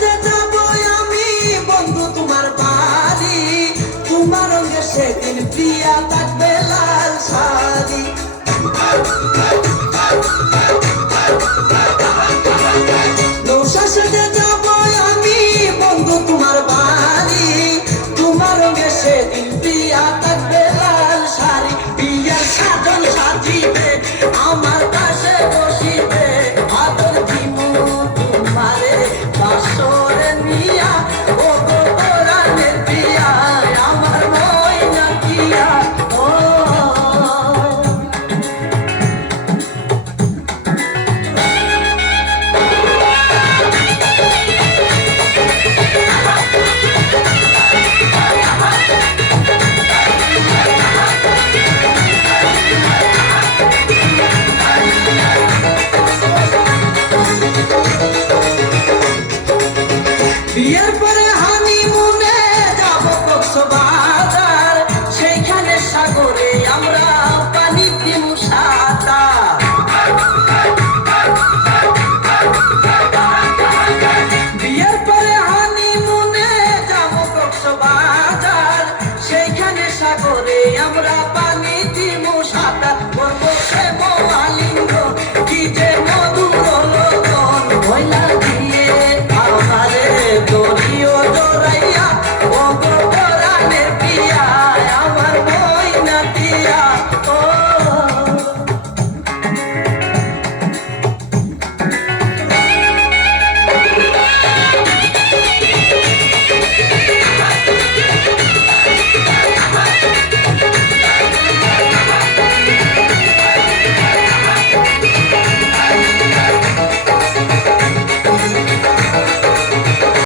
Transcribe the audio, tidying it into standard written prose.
সেজে যাব আমি বন্ধু তোমার বাড়ি, তোমার রঙে সেদিন প্রিয়া থাকবে লাল শাড়ি। নৌশা সেজে যাব আমি বন্ধু তোমার বাড়ি, তোমার রঙে সেদিন প্রিয়া থাকবে লাল শাড়ি। বিয়ের সাজন সাজিবে আমার পাশে বসিবে, আদর দিমু তোমারে বাসরে নিয়া, ও গো কোরআনের পিয়া আমার ময়না কিয়া। ও বিয়ের পরে